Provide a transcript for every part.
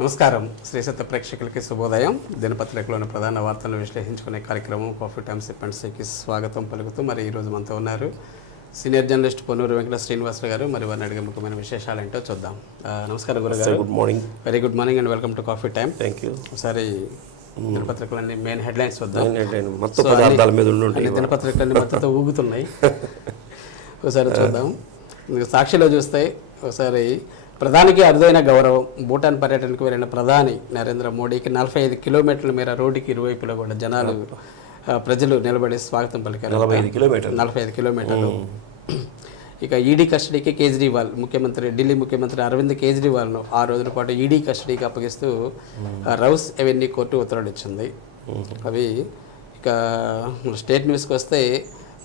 నమస్కారం శ్రీసత్య ప్రేక్షకులకి శుభోదయం. దినపత్రికలోని ప్రధాన వార్తలను విశ్లేషించుకునే కార్యక్రమం కాఫీ టైమ్ సిప్ అండ్ టీకి స్వాగతం పలుకుతూ మరి ఈరోజు మనతో ఉన్నారు సీనియర్ జర్నలిస్ట్ పొన్నూరు వెంకట శ్రీనివాసరావు గారు. మరి వారిని అడిగే ముఖ్యమైన విశేషాలు ఏంటో చూద్దాం. నమస్కారం గురుగారు. Good morning. Very good morning and welcome to coffee time. Thank you. ఒకసారి దినపత్రికలన్నీ మెయిన్ హెడ్లైన్స్ వద్దాం. మొత్తం పదార్థాల మీద ఉండి దినపత్రికలన్నీ మొత్తంతో ఊగుతున్నాయి. ఒకసారి చూద్దాం. సాక్షిలో చూస్తే ఒకసారి ప్రధానికి అరుదైన గౌరవం. భూటాన్ పర్యటనకు వెళ్ళిన ప్రధాని నరేంద్ర మోడీకి 45 కిలోమీటర్ల మేర రోడ్డుకి ఇరువైపులా కూడా జనాలు ప్రజలు నిలబడి స్వాగతం పలికారు. 45 కిలోమీటర్లు. ఇక ఈడీ కస్టడీకి కేజ్రీవాల్ ఢిల్లీ ముఖ్యమంత్రి అరవింద్ కేజ్రీవాల్ను 6 రోజుల పాటు ఈడీ కస్టడీకి అప్పగిస్తూ రౌస్ అవెన్యూ కోర్టు ఉత్తర్వులు ఇచ్చింది. అవి ఇక స్టేట్ న్యూస్కి వస్తే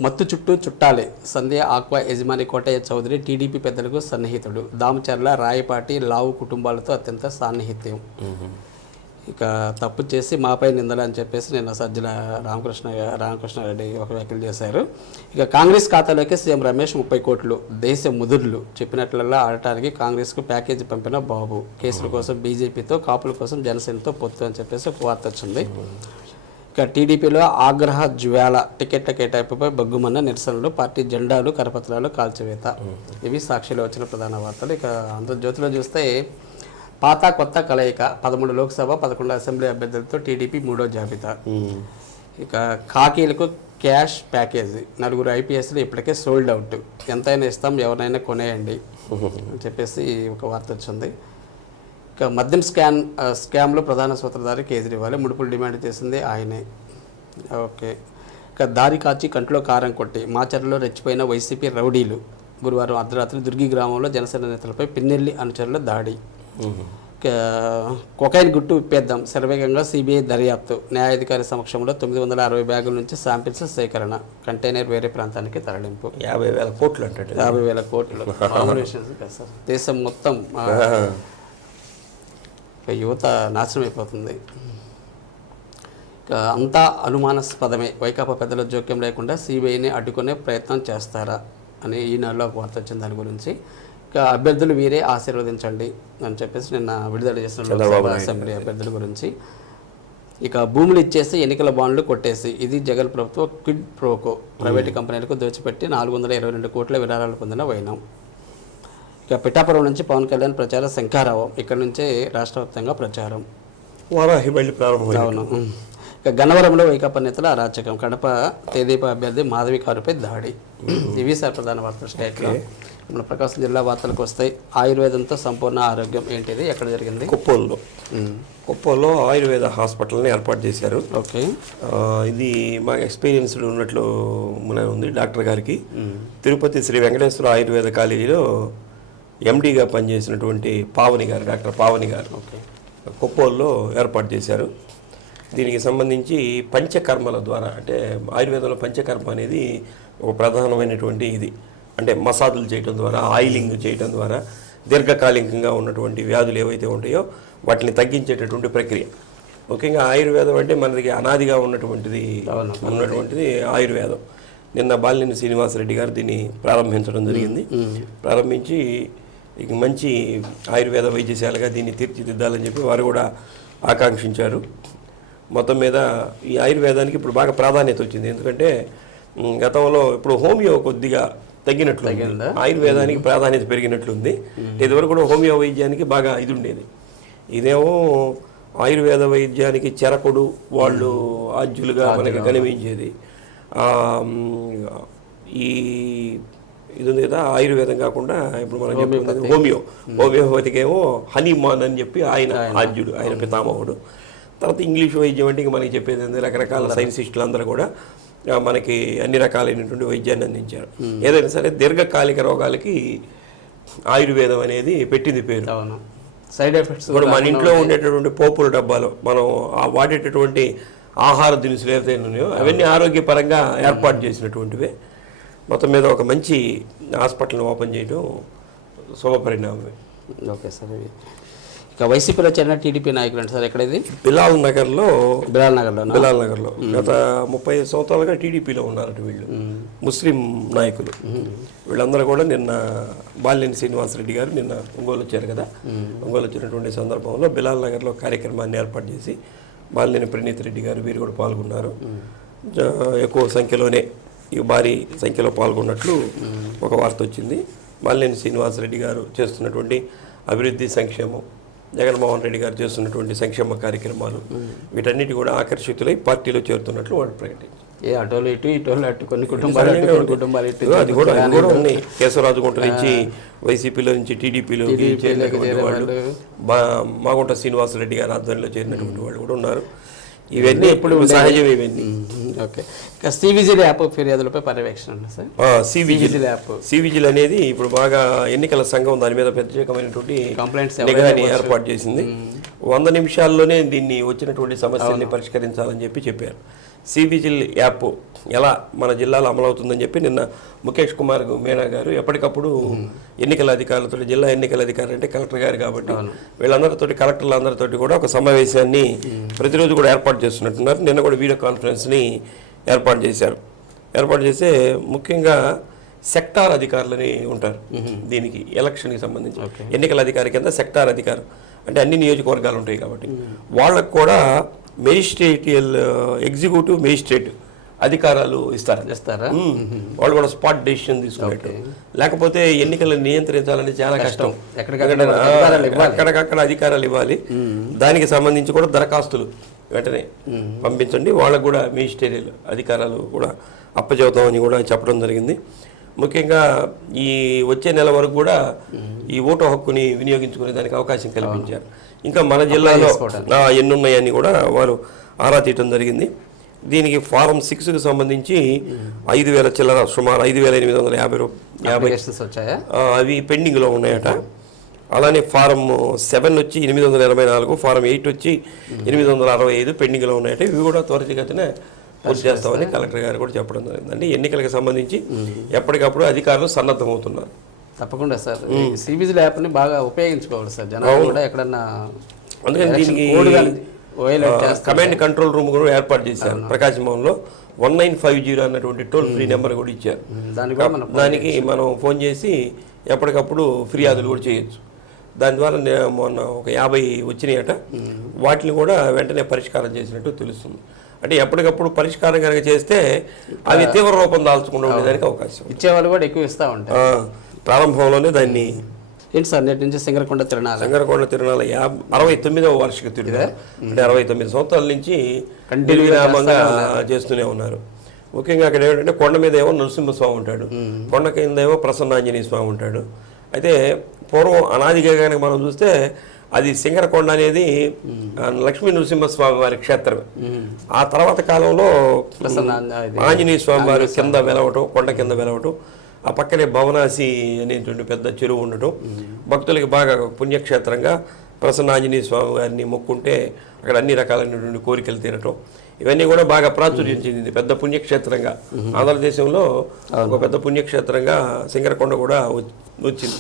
మత్తు చుట్టూ చుట్టాలే. సంధ్య ఆక్వా యజమాని కోటయ్య చౌదరి టీడీపీ పెద్దలకు సన్నిహితుడు. దామచర్ల రాయపాటి లావు కుటుంబాలతో అత్యంత సాన్నిహిత్యం. ఇక తప్పు చేసి మాపై నిందలు అని చెప్పేసి నిన్న సజ్జల రామకృష్ణారెడ్డి ఒక వ్యాఖ్యలు చేశారు. ఇక కాంగ్రెస్ ఖాతాలోకి సీఎం రమేష్ 30 కోట్లు దేశ ముదుర్లు చెప్పినట్లల్లా ఆడటానికి కాంగ్రెస్కు ప్యాకేజీ పంపిన బాబు. కేసుల కోసం బీజేపీతో, కాపుల కోసం జనసేనతో పొత్తు అని చెప్పేసి ఒక వార్త వచ్చింది. ఇక టీడీపీలో ఆగ్రహ జ్వాల. టికెట్ల కేటాయింపుపై బగ్గుమన్న నిరసనలు, పార్టీ జెండాలు కరపత్రాలు కాల్చివేత. ఇవి సాక్షిలో వచ్చిన ప్రధాన వార్తలు. ఇక ఆంధ్రజ్యోతిలో చూస్తే పాత కొత్త కలయిక. 13 లోక్సభ 11 అసెంబ్లీ అభ్యర్థులతో టీడీపీ 3వ జాబితా. ఇక ఖాకీలకు క్యాష్ ప్యాకేజీ. 4 ఐపీఎస్లు ఇప్పటికే సోల్డ్ అవుట్. ఎంతైనా ఇస్తాం, ఎవరినైనా కొనేయండి అని చెప్పేసి ఒక వార్త వచ్చింది. ఇక మద్యం స్కామ్లో ప్రధాన సూత్రధారి కేజ్రీవాల్. ముడుపులు డిమాండ్ చేసింది ఆయనే. ఓకే. ఇక దారి కాచి కంట్లో కారం కొట్టి మాచర్లలో రెచ్చిపోయిన వైసీపీ రౌడీలు. గురువారం అర్ధరాత్రి దుర్గి గ్రామంలో జనసేన నేతలపై పిన్నెల్లి అనుచరుల దాడి. ఇక కొకైన్ గుట్టు విప్పేద్దాం. శరవేగంగా సిబిఐ దర్యాప్తు. న్యాయాధికారి సమక్షంలో 960 బ్యాగుల నుంచి శాంపిల్స్ సేకరణ. కంటైనర్ వేరే ప్రాంతానికి తరలింపు. 50,000 కోట్లు అంటే 50,000 కోట్లు. దేశం మొత్తం యువత నాశనం అయిపోతుంది. అంతా అనుమానాస్పదమే. వైకాపా పెద్దల జోక్యం లేకుండా సిబిఐని అడ్డుకునే ప్రయత్నం చేస్తారా అని ఈనాడులో ఒక వార్త వచ్చింది దాని గురించి. ఇక అభ్యర్థులు వీరే ఆశీర్వదించండి అని చెప్పేసి నిన్న విడుదల చేసిన అసెంబ్లీ అభ్యర్థుల గురించి. ఇక భూములు ఇచ్చేసి ఎన్నికల బాండ్లు కొట్టేసి ఇది జగన్ ప్రభుత్వం క్విడ్ ప్రోకో. ప్రైవేటు కంపెనీలకు దోచిపెట్టి 422 కోట్ల విరాళాలు పొందిన వైనం. ఇక పిఠాపురం నుంచి పవన్ కళ్యాణ్ ప్రచార శంఖారావం. ఇక్కడ నుంచే రాష్ట్ర వ్యాప్తంగా ప్రచారం. అవును. ఇక గన్నవరంలో వైకాపా నేతల అరాచకం. కడప తెదేపా అభ్యర్థి మాధవి కారుపై దాడి. ఇవి సార్ ప్రధాన వార్తలు స్టేట్లో. మన ప్రకాశం జిల్లా వార్తలకు వస్తాయి. ఆయుర్వేదంతో సంపూర్ణ ఆరోగ్యం ఏంటిది, ఎక్కడ జరిగింది? కుప్పంలో ఆయుర్వేద హాస్పిటల్ని ఏర్పాటు చేశారు. ఓకే. ఇది మా ఎక్స్పీరియన్స్డ్ ఉన్నట్లు మన ఉంది డాక్టర్ గారికి. తిరుపతి శ్రీ వెంకటేశ్వర ఆయుర్వేద కాలేజీలో ఎండీగా పనిచేసినటువంటి డాక్టర్ పావని గారు కుప్పంలో ఏర్పాటు చేశారు. దీనికి సంబంధించి పంచకర్మల ద్వారా, అంటే ఆయుర్వేదంలో పంచకర్మ అనేది ఒక ప్రధానమైనటువంటి ఇది. అంటే మసాజులు చేయడం ద్వారా, ఆయిలింగ్ చేయడం ద్వారా దీర్ఘకాలికంగా ఉన్నటువంటి వ్యాధులు ఏవైతే ఉంటాయో వాటిని తగ్గించేటటువంటి ప్రక్రియ. ముఖ్యంగా ఆయుర్వేదం అంటే మనకి అనాదిగా ఉన్నటువంటిది ఆయుర్వేదం. నిన్న బాలినేని శ్రీనివాసరెడ్డి గారు దీన్ని ప్రారంభించడం జరిగింది. ప్రారంభించి ఇక మంచి ఆయుర్వేద వైద్యశాలగా దీన్ని తీర్చిదిద్దాలని చెప్పి వారు కూడా ఆకాంక్షించారు. మొత్తం మీద ఈ ఆయుర్వేదానికి ఇప్పుడు బాగా ప్రాధాన్యత వచ్చింది. ఎందుకంటే గతంలో ఇప్పుడు హోమియో కొద్దిగా తగ్గినట్లు, ఆయుర్వేదానికి ప్రాధాన్యత పెరిగినట్లుంది. ఇదివరకు కూడా హోమియో వైద్యానికి బాగా ఇది ఉండేది. ఇదేమో ఆయుర్వేద వైద్యానికి చెరకుడు వాళ్ళు ఆద్యులుగా మనకి కనిపించేది. ఈ ఇది ఉంది కదా, ఆయుర్వేదం కాకుండా ఇప్పుడు మనం చెప్పుకున్నది హోమియోపతికి ఏమో హనీమాన్ అని చెప్పి ఆయన ఆద్యుడు, ఆయన పితామహుడు. తర్వాత ఇంగ్లీష్ వైద్యం అంటే మనకి చెప్పేది రకరకాల సైన్సిస్టులు అందరూ కూడా మనకి అన్ని రకాలైనటువంటి వైద్యాన్ని అందించారు. ఏదైనా సరే దీర్ఘకాలిక రోగాలకి ఆయుర్వేదం అనేది పెట్టింది పేరు. సైడ్ ఎఫెక్ట్స్ ఇప్పుడు మన ఇంట్లో ఉండేటటువంటి పోపుల డబ్బాలు, మనం వాడేటటువంటి ఆహార దినుసులు ఏవైతే ఉన్నాయో అవన్నీ ఆరోగ్యపరంగా ఏర్పాటు చేసినటువంటివే. మొత్తం మీద ఒక మంచి హాస్పిటల్ని ఓపెన్ చేయడం శుభపరిణామమే. Okay sir. ఇక వైసీపీలో చేరిన టీడీపీ నాయకులు అంటే సార్ ఎక్కడ ఇది? బిలాల్ నగర్లో బిలాల్ నగర్లో. గత 30 సంవత్సరాలుగా టీడీపీలో ఉన్నారట వీళ్ళు, ముస్లిం నాయకులు. వీళ్ళందరూ కూడా నిన్న బాలినేని శ్రీనివాసరెడ్డి గారు నిన్న ఒంగోలు వచ్చారు కదా, ఒంగోలు వచ్చినటువంటి సందర్భంలో బిలాల్ నగర్లో కార్యక్రమాన్ని ఏర్పాటు చేసి బాలినేని ప్రణీత్ రెడ్డి గారు వీరు కూడా పాల్గొన్నారు. ఎక్కువ సంఖ్యలోనే భారీ సంఖ్యలో పాల్గొన్నట్లు ఒక వార్త వచ్చింది. బాలినేని శ్రీనివాసరెడ్డి గారు చేస్తున్నటువంటి అభివృద్ధి సంక్షేమం, జగన్మోహన్ రెడ్డి గారు చేస్తున్నటువంటి సంక్షేమ కార్యక్రమాలు వీటన్నిటి కూడా ఆకర్షితులై పార్టీలో చేరుతున్నట్లు వాళ్ళు ప్రకటించారు. ఏ అటోలు ఇటు ఇటోలు అటు, కొన్ని కుటుంబాలు అటు, కొన్ని కుటుంబాలు ఇటు. అది కూడా ఉన్నాయి. కేశవరాజుగుంట నుంచి వైసీపీలో నుంచి టీడీపీలోకి చేరినటువంటి వాళ్ళు, మాగుంట శ్రీనివాసరెడ్డి గారు ఆధ్వర్యంలో చేరినటువంటి వాళ్ళు కూడా ఉన్నారు. ఇవన్నీ ఎప్పుడు సహజం ఇవన్నీ. ఓకే, ఇంకా సివిజిల్ యాప్ ఫిర్యాదులపై పర్యవేక్షణ సార్. సివిజిల్ యాప్, సివిజిల్ అనేది ఇప్పుడు బాగా ఎన్నికల సంఘం దాని మీద ప్రత్యేకమైనటువంటి కంప్లైంట్స్ నిఘాని ఏర్పాటు చేసింది. 100 నిమిషాల్లోనే దీన్ని వచ్చినటువంటి సమస్యల్ని పరిష్కరించాలని చెప్పారు. సివిజిల్ యాప్ ఎలా మన జిల్లాలో అమలవుతుందని చెప్పి నిన్న ముఖేష్ కుమార్ మీనా గారు ఎప్పటికప్పుడు ఎన్నికల అధికారులతో, జిల్లా ఎన్నికల అధికారులు అంటే కలెక్టర్ గారు కాబట్టి వీళ్ళందరితో, కలెక్టర్లందరితో కూడా ఒక సమావేశాన్ని ప్రతిరోజు కూడా ఏర్పాటు చేస్తున్నట్టున్నారు. నిన్న కూడా వీడియో కాన్ఫరెన్స్ని ఏర్పాటు చేశారు. ఏర్పాటు చేస్తే ముఖ్యంగా సెక్టార్ అధికారులని ఉంటారు దీనికి, ఎలక్షన్కి సంబంధించి ఎన్నికల అధికారి కింద సెక్టార్ అధికారు అంటే అన్ని నియోజకవర్గాలు ఉంటాయి కాబట్టి వాళ్ళకు కూడా మెజిస్ట్రేటియల్ ఎగ్జిక్యూటివ్ మెజిస్ట్రేట్ అధికారాలు ఇస్తారా. వాళ్ళు కూడా స్పాట్ డెసిషన్ తీసుకున్నట్టు. లేకపోతే ఎన్నికలను నియంత్రించాలని చాలా కష్టం, అక్కడికక్కడ అధికారాలు ఇవ్వాలి. దానికి సంబంధించి కూడా దరఖాస్తులు వెంటనే పంపించండి. వాళ్ళకు కూడా మెజిస్ట్రేటియల్ అధికారాలు కూడా అప్పచెబుతామని కూడా చెప్పడం జరిగింది. ముఖ్యంగా ఈ వచ్చే నెల వరకు కూడా ఈ ఓటు హక్కుని వినియోగించుకునే దానికి అవకాశం కల్పించారు. ఇంకా మన జిల్లాలో ఎన్ని ఉన్నాయని కూడా వారు ఆరా తీయటం జరిగింది. దీనికి ఫారం 6కు సంబంధించి 5,000 చిల్లర, సుమారు 5,850 అవి పెండింగ్లో ఉన్నాయట. అలానే ఫారం 7 వచ్చి 884, ఫారం 8 వచ్చి 865 పెండింగ్లో ఉన్నాయట. ఇవి కూడా త్వరితగతిన పూర్తి చేస్తామని కలెక్టర్ గారు కూడా చెప్పడం జరిగింది. అంటే ఎన్నికలకు సంబంధించి ఎప్పటికప్పుడు అధికారులు సన్నద్ధమవుతున్నారు. తప్పకుండా సార్, సివిజిల్ యాప్ని బాగా ఉపయోగించుకోవాలి సార్ జనాలు కూడా ఎక్కడన్నా. అందుకని దీనికి కమాండ్ కంట్రోల్ రూమ్ కూడా ఏర్పాటు చేశారు ప్రకాశం భవన్లో. 1950 అన్నటువంటి టోల్ ఫ్రీ నెంబర్ కూడా ఇచ్చారు. దానికి మనం ఫోన్ చేసి ఎప్పటికప్పుడు ఫిర్యాదులు కూడా చేయొచ్చు. దాని ద్వారా మొన్న ఒక 50 వచ్చినాయట. వాటిని కూడా వెంటనే పరిష్కారం చేసినట్టు తెలుస్తుంది. అంటే ఎప్పటికప్పుడు పరిష్కారం కనుక చేస్తే అవి తీవ్ర రూపం దాల్చకుండా ఉండేదానికి అవకాశం. ఇచ్చేవాళ్ళు కూడా ఎక్కువ ఇస్తూ ఉంటారు. ప్రారంభంలోనే దాన్ని ఏంటి సార్, నేటి నుంచి సింగరకొండ తిరణాల 69వ వార్షిక తిరుగు, అంటే 69 సంవత్సరాల నుంచి నిర్విరామంగా చేస్తూనే ఉన్నారు. ముఖ్యంగా అక్కడ ఏంటంటే కొండ మీద ఏమో నరసింహస్వామి ఉంటాడు, కొండ కింద ఏమో ప్రసన్నాంజనేయ స్వామి ఉంటాడు. అయితే పూర్వం అనాదిగా కనుక మనం చూస్తే అది సింగరకొండ అనేది లక్ష్మీ నరసింహస్వామి వారి క్షేత్రమే. ఆ తర్వాత కాలంలో ఆంజనేయ స్వామి వారి కింద వెలవటం, కొండ కింద వెలవటం, ఆ పక్కనే భవనాసి అనేటువంటి పెద్ద చెరువు ఉండటం, భక్తులకి బాగా పుణ్యక్షేత్రంగా ప్రసన్నాంజనేయ స్వామి వారిని మొక్కుంటే అక్కడ అన్ని రకాలైనటువంటి కోరికలు తీరటం, ఇవన్నీ కూడా బాగా ప్రాచుర్యం చెందింది. పెద్ద పుణ్యక్షేత్రంగా ఆంధ్రదేశంలో ఒక పెద్ద పుణ్యక్షేత్రంగా సింగరకొండ కూడా వచ్చింది.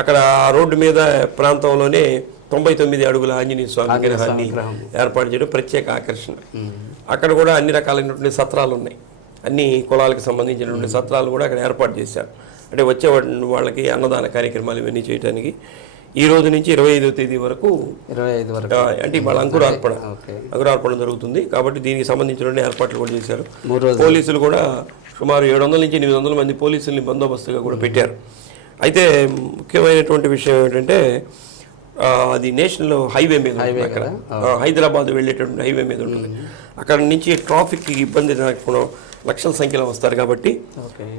అక్కడ ఆ రోడ్డు మీద ప్రాంతంలోనే 99 అడుగుల ఆంజనేయ స్వామి విగ్రహాన్ని ఏర్పాటు చేయడం ప్రత్యేక ఆకర్షణ. అక్కడ కూడా అన్ని రకాలైనటువంటి సత్రాలు ఉన్నాయి. అన్ని కులాలకు సంబంధించినటువంటి సత్రాలు కూడా అక్కడ ఏర్పాటు చేశారు. అంటే వచ్చే వాళ్ళకి అన్నదాన కార్యక్రమాలు ఇవన్నీ చేయడానికి ఈ రోజు నుంచి 25వ తేదీ వరకు అంటే వాళ్ళ అంకురార్పణ జరుగుతుంది. కాబట్టి దీనికి సంబంధించిన ఏర్పాట్లు కూడా చేశారు. పోలీసులు కూడా సుమారు 700 నుంచి 800 మంది పోలీసుల్ని బందోబస్తుగా కూడా పెట్టారు. అయితే ముఖ్యమైనటువంటి విషయం ఏంటంటే అది నేషనల్ హైవే మీద అక్కడ హైదరాబాద్ వెళ్ళేటటువంటి హైవే మీద ఉంటుంది. అక్కడ నుంచి ట్రాఫిక్ ఇబ్బంది లేకుండా లక్షల సంఖ్యలో వస్తారు కాబట్టి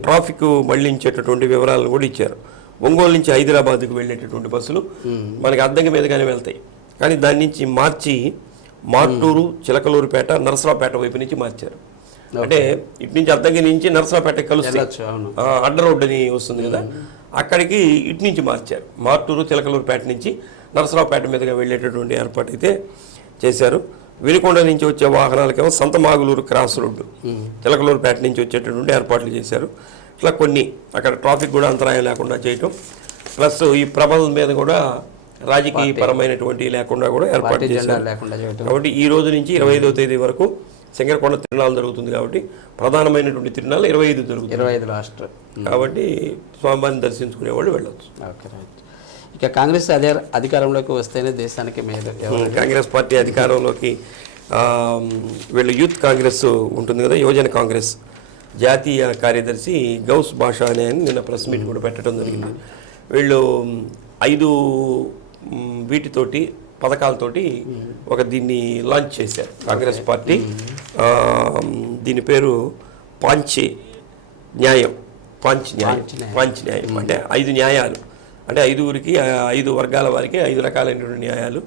ట్రాఫిక్ మళ్లించేటటువంటి వివరాలను కూడా ఇచ్చారు. ఒంగోలు నుంచి హైదరాబాద్కు వెళ్ళేటటువంటి బస్సులు మనకి అద్దంకి మీదగానే వెళ్తాయి, కానీ దాని నుంచి మార్చి మార్టూరు, చిలకలూరుపేట, నరసరావుపేట వైపు నుంచి మార్చారు. అంటే ఇటు నుంచి అద్దంకి నుంచి నరసరావుపేట కలుస్తాయి, అడ్డ రోడ్డు అని వస్తుంది కదా, అక్కడికి ఇటు నుంచి మార్చారు. మార్టూరు, చిలకలూరుపేట నుంచి నరసరావుపేట మీదుగా వెళ్ళేటటువంటి ఏర్పాటు అయితే చేశారు. వినుకొండ నుంచి వచ్చే వాహనాలకేమో సంతమాగులూరు క్రాస్ రోడ్డు, చిలకలూరుపేట నుంచి వచ్చేటటువంటి ఏర్పాట్లు చేశారు. ఇట్లా కొన్ని అక్కడ ట్రాఫిక్ కూడా అంతరాయం లేకుండా చేయటం, ప్లస్ ఈ ప్రభల మీద కూడా రాజకీయ పరమైనటువంటి లేకుండా కూడా ఏర్పాటు పార్టీ జెండా చేశారు. లేకుండా చేయటం. కాబట్టి ఈ రోజు నుంచి 25వ తేదీ వరకు శంకరకొండ తిరునాళ్ళు జరుగుతుంది. కాబట్టి ప్రధానమైనటువంటి తిరునాళ్ళు 25 జరుగుతుంది. 25 లాస్ట్. కాబట్టి స్వామివారిని దర్శించుకునే వాళ్ళు వెళ్ళొచ్చు. Okay right. ఇక కాంగ్రెస్ అధికారంలోకి వస్తేనే దేశానికి మేలు. కాంగ్రెస్ పార్టీ అధికారంలోకి వీళ్ళు యూత్ కాంగ్రెస్ ఉంటుంది కదా, యువజన కాంగ్రెస్ జాతీయ కార్యదర్శి గౌస్ బాషా అనే ఆయన నిన్న ప్రెస్ మీట్ కూడా పెట్టడం జరిగింది. వీళ్ళు 5 వీటితోటి పథకాలతోటి దీన్ని లాంచ్ చేశారు కాంగ్రెస్ పార్టీ. దీని పేరు పాంచ్ న్యాయం అంటే 5 న్యాయాలు, అంటే 5గురికి 5 వర్గాల వారికి 5 రకాలైనటువంటి న్యాయాలు.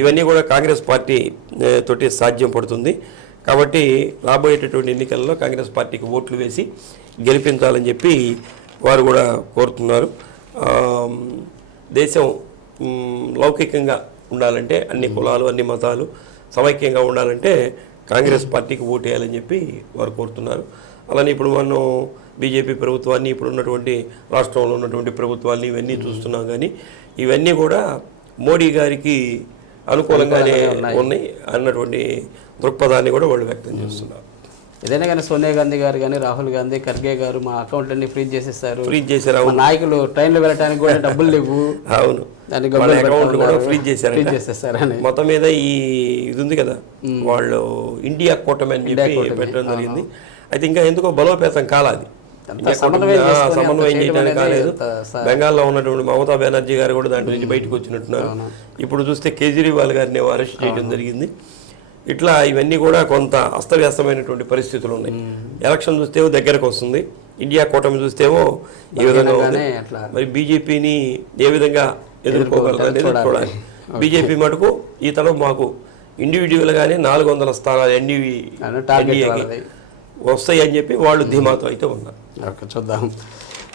ఇవన్నీ కూడా కాంగ్రెస్ పార్టీ తోటి సాధ్యం పడుతుంది. కాబట్టి రాబోయేటటువంటి ఎన్నికల్లో కాంగ్రెస్ పార్టీకి ఓట్లు వేసి గెలిపించాలని చెప్పి వారు కూడా కోరుతున్నారు. దేశం లౌకికంగా ఉండాలంటే, అన్ని కులాలు అన్ని మతాలు సమైక్యంగా ఉండాలంటే కాంగ్రెస్ పార్టీకి ఓటు వేయాలని చెప్పి వారు కోరుతున్నారు. అలానే ఇప్పుడు మనం బీజేపీ ప్రభుత్వాన్ని, ఇప్పుడు ఉన్నటువంటి రాష్ట్రంలో ఉన్నటువంటి ప్రభుత్వాన్ని ఇవన్నీ చూస్తున్నాం. కానీ ఇవన్నీ కూడా మోడీ గారికి అనుకూలంగానే ఉన్నాయి అన్నటువంటి దృక్పథాన్ని కూడా వాళ్ళు వ్యక్తం చేస్తున్నారు. ఏదైనా కానీ సోనియా గాంధీ గారు కానీ రాహుల్ గాంధీ, ఖర్గే గారు మా అకౌంట్లన్నీ ఫ్రీజ్ చేసేస్తారు. అవును. నాయకులు ట్రైన్లో వెళ్ళడానికి కూడా డబ్బులు లేవు. అవును, అకౌంట్ కూడా ఫ్రీజ్ చేసేస్తారు. మొత్తం మీద ఇది ఉంది కదా, వాళ్ళు ఇండియా కూటమి అని చెప్పి పెట్టడం జరిగింది. అయితే ఇంకా ఎందుకో బలోపేతం కాలాది, సమన్వయం చేయడానికి కాలేదు. బెంగాల్లో ఉన్నటువంటి మమతా బెనర్జీ గారు కూడా దాంట్లో నుంచి బయటకు వచ్చినట్టున్నారు. ఇప్పుడు చూస్తే కేజ్రీవాల్ గారిని అరెస్ట్ చేయడం జరిగింది. ఇట్లా ఇవన్నీ కూడా కొంత అస్తవ్యస్తమైనటువంటి పరిస్థితులు ఉన్నాయి. ఎలక్షన్ చూస్తేమో దగ్గరకు వస్తుంది, ఇండియా కూటమి చూస్తేమో ఈ విధంగా ఉంది. మరి బీజేపీని ఏ విధంగా ఎదుర్కోగలరు అనేది చూడాలి. బీజేపీ మటుకు ఈ తరం మాకు ఇండివిజువల్గానే 400 స్థానాలు ఎన్డీఏకి వస్తాయి అని చెప్పి వాళ్ళు ధీమాతో అయితే ఉన్నారు. ఓకే, చూద్దాం.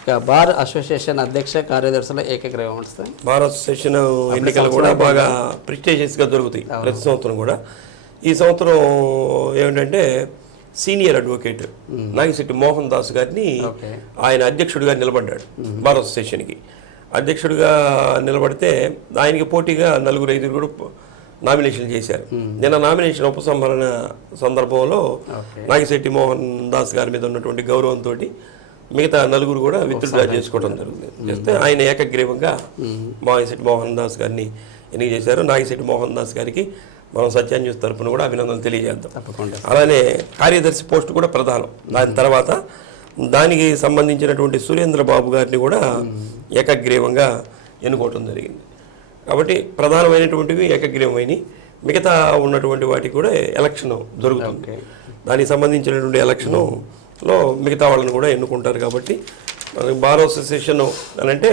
ఇక బార్ అసోసియేషన్ అధ్యక్ష కార్యదర్శుల ఏకగ్రీవం వస్తాయి. బార్ అసోసియేషన్ ఎన్నికలు కూడా బాగా ప్రిస్టేజియస్గా దొరుకుతాయి ప్రతి సంవత్సరం కూడా. ఈ సంవత్సరం ఏమిటంటే సీనియర్ అడ్వకేట్ నాగిశెట్టి మోహన్ దాస్ గారిని ఆయన అధ్యక్షుడిగా నిలబడ్డాడు. బార్ అసోసియేషన్కి అధ్యక్షుడిగా నిలబడితే ఆయనకి పోటీగా 4-5 కూడా నామినేషన్ చేశారు. నిన్న నామినేషన్ ఉపసంహరణ సందర్భంలో నాగిశెట్టి మోహన్ దాస్ గారి మీద ఉన్నటువంటి గౌరవంతో మిగతా 4 కూడా విత్డ్రా చేసుకోవడం జరుగుతుంది. చేస్తే ఆయన ఏకగ్రీవంగా నాగిశెట్టి మోహన్ దాస్ గారిని ఎన్నిక చేశారు. నాగిశెట్టి మోహన్ దాస్ గారికి మనం సత్యం న్యూస్ తరఫున కూడా అభినందనలు తెలియజేద్దాం. అలానే కార్యదర్శి పోస్టు కూడా ప్రధానం. దాని తర్వాత దానికి సంబంధించినటువంటి సురేంద్ర బాబు గారిని కూడా ఏకగ్రీవంగా ఎన్నుకోవటం జరిగింది. కాబట్టి ప్రధానమైనటువంటివి ఏకగ్రీవమైనవి, మిగతా ఉన్నటువంటి వాటికి కూడా ఎలక్షన్ జరుగుతుంది. దానికి సంబంధించినటువంటి ఎలక్షన్లో మిగతా వాళ్ళని కూడా ఎన్నుకుంటారు. కాబట్టి బార్ అసోసియేషన్ అని అంటే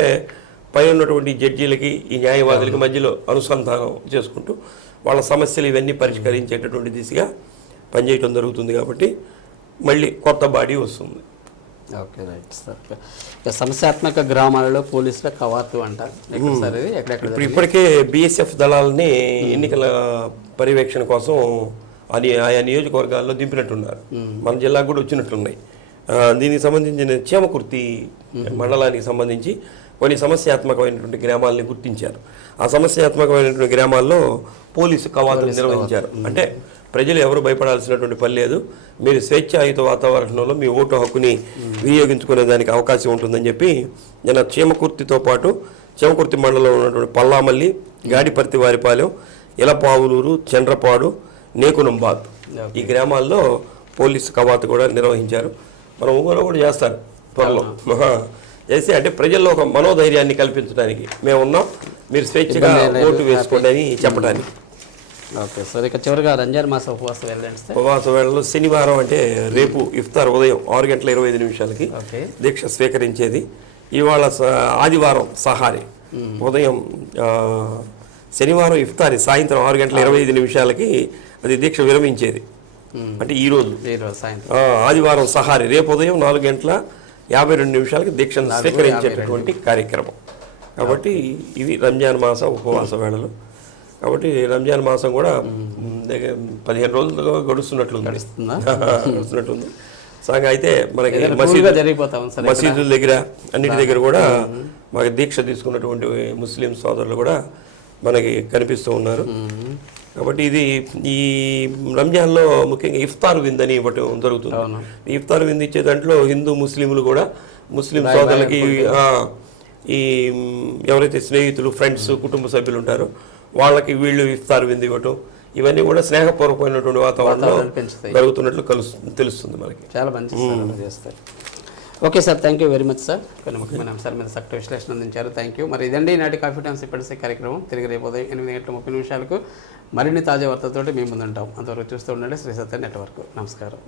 పై ఉన్నటువంటి జడ్జీలకి ఈ న్యాయవాదులకి మధ్యలో అనుసంధానం చేసుకుంటూ వాళ్ళ సమస్యలు ఇవన్నీ పరిష్కరించేటటువంటి దిశగా పనిచేయటం జరుగుతుంది. కాబట్టి మళ్ళీ కొత్త బాడీ వస్తుంది. Okay right sir. సమస్యాత్మక గ్రామాలలో పోలీసుల కవాతు అంట. ఇప్పుడు ఇప్పటికే బీఎస్ఎఫ్ దళాలని ఎన్నికల పర్యవేక్షణ కోసం ఆయా నియోజకవర్గాల్లో దింపినట్టున్నారు. మన జిల్లాకు కూడా వచ్చినట్లున్నాయి. దీనికి సంబంధించిన చీమకుర్తి మండలానికి సంబంధించి కొన్ని సమస్యాత్మకమైనటువంటి గ్రామాలని గుర్తించారు. ఆ సమస్యాత్మకమైనటువంటి గ్రామాల్లో పోలీసు కవాతులు నిర్వహించారు. అంటే ప్రజలు ఎవరు భయపడాల్సినటువంటి పని లేదు, మీరు స్వేచ్ఛాయుత వాతావరణంలో మీ ఓటు హక్కుని వినియోగించుకునే దానికి అవకాశం ఉంటుందని చెప్పి నిన్న చీమకుర్తితో పాటు చీమకుర్తి మండలంలో ఉన్నటువంటి పల్లామల్లి, గాడిపర్తి వారిపాలెం, ఇలపావులూరు, చండ్రపాడు, నేకునంబాద్ ఈ గ్రామాల్లో పోలీసు కవాతు కూడా నిర్వహించారు. మన ఊళ్ళో కూడా చేస్తారు త్వరలో. చేసి అంటే ప్రజల్లో ఒక మనోధైర్యాన్ని కల్పించడానికి మేము ఉన్నాం, మీరు స్వేచ్ఛగా ఓటు వేసుకోండి అని చెప్పడానికి. Okay sir. ఇక చివరిగా రంజాన్ మాస ఉపవాస వేళలో శనివారం అంటే రేపు ఇఫ్తార్ ఉదయం 6:25 దీక్ష స్వీకరించేది. ఇవాళ ఆదివారం సహారీ ఉదయం, శనివారం ఇఫ్తారి సాయంత్రం 6:25 అది దీక్ష విరమించేది. అంటే ఈరోజు ఆదివారం సహారీ రేపు ఉదయం 4:52 దీక్షను స్వీకరించేటటువంటి కార్యక్రమం. కాబట్టి ఇవి రంజాన్ మాస ఉపవాస వేళలు. కాబట్టి రంజాన్ మాసం కూడా 15 రోజులుగా గడుస్తున్నట్లుంది. సాంగ్ అయితే మనకి మసీదుల దగ్గర అన్నిటి దగ్గర కూడా మాకు దీక్ష తీసుకున్నటువంటి ముస్లిం సోదరులు కూడా మనకి కనిపిస్తూ ఉన్నారు. కాబట్టి ఇది ఈ రంజాన్లో ముఖ్యంగా ఇఫ్తార్ విందు అని ఇవ్వటం జరుగుతుంది. ఈ ఇఫ్తార్ విందు ఇచ్చే దాంట్లో హిందూ ముస్లింలు కూడా ముస్లిం సోదరులకి ఈ ఎవరైతే స్నేహితులు ఫ్రెండ్స్ కుటుంబ సభ్యులు ఉంటారో వాళ్ళకి వీళ్ళు ఇఫ్తార్ విందు ఇవ్వటం, ఇవన్నీ కూడా స్నేహపూర్వకమైనటువంటి వాతావరణంలో జరుగుతున్నట్లు తెలుస్తుంది మనకి. చాలా మంచి చేస్తారు. Okay sir, thank you very much sir. కొన్ని ముఖ్యమైన అంశాల మీద చక్కటి విశ్లేషణ అందించారు. Thank you. మరి ఇదండి నాటి కాఫీ టైమ్స్ ఇప్పటిసే కార్యక్రమం. తిరిగి రేపు ఉదయం 8:30 మరిన్ని తాజా వార్తలతో మేము ముందుంటాం. అంతవరకు చూస్తూ ఉండండి శ్రీ సత్య నెట్వర్క్. నమస్కారం.